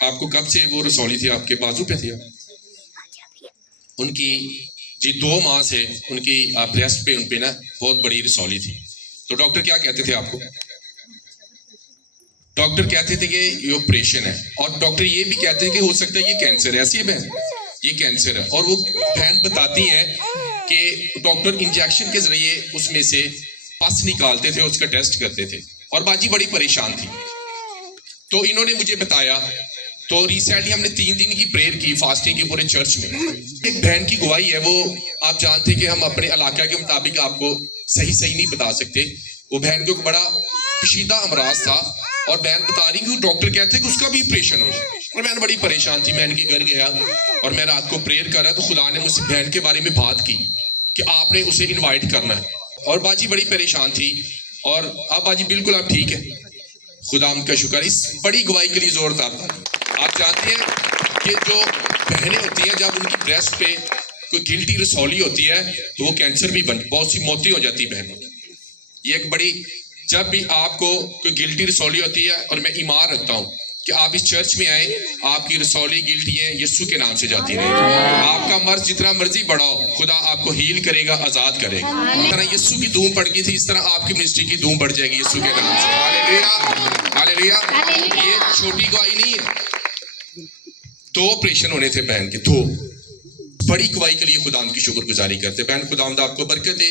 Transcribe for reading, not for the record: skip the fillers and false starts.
आपको कब से वो रसौली थी, आपके बाजू पे थी? उनकी जी 2 माह से उनकी ब्रेस्ट पे उन पे ना बहुत बड़ी रसौली थी। तो डॉक्टर क्या कहते थे आपको? डॉक्टर कहते थे कि ये ऑपरेशन है, और डॉक्टर ये भी कहते हैं कि हो सकता है ये कैंसर है। ऐसी है बहन, ये कैंसर है। और वो बहन बताती है कि डॉक्टर इंजेक्शन के जरिए उसमें से पस निकालते थे, उसका टेस्ट करते थे, और बाजी बड़ी परेशान थी। तो इन्होंने मुझे बताया, तो रिसेंटली हमने 3 दिन की प्रेयर की, फास्टिंग की पूरे चर्च में। एक बहन की गवाही है, वो आप जानते कि हम अपने इलाके के मुताबिक आपको सही नहीं बता सकते। वो बहन को एक बड़ा पेचीदा अमराज था, और बहन बता रही कि डॉक्टर कहते हैं कि उसका भी ऑपरेशन हो। और बहन बड़ी परेशान थी। मैं इनके घर गया और मैं रात को प्रेयर कर रहा, तो खुदा ने मुझसे बहन के बारे में बात की कि आपने उसे इन्वाइट करना है। और बाजी बड़ी परेशान थी, और अब बाजी बिल्कुल आप ठीक है, खुदा का शुक्र। इस बड़ी गवाही के लिए जोरदार था। आप जानते हैं कि जो बहनें होती हैं, जब उनकी ब्रेस्ट पे कोई गिल्टी रसौली होती है तो वो कैंसर भी बन, बहुत सी मौतें हो जाती है बहनों की। ये एक बड़ी, जब भी आपको कोई गिल्टी रसौली होती है, और मैं ईमान रखता हूँ कि आप इस चर्च में आए, आपकी रसौली गिल्टी है यीशु के नाम से जाती रहेगी। आपका मर्ज जितना मर्जी बढ़ाओ, खुदा आपको हील करेगा, आजाद करेगा। जिस तरह यीशु की धूम पड़ गई थी, इस तरह आपकी मिनिस्ट्री की धूम बढ़ जाएगी यीशु के नाम से। Hallelujah, hallelujah. ये छोटी गवाही नहीं है। 2 ऑपरेशन होने थे बहन के, 2 बड़ी गवाही के लिए खुदा की शुक्रगुजारी करते। बहन खुदा आपको बरकत दे।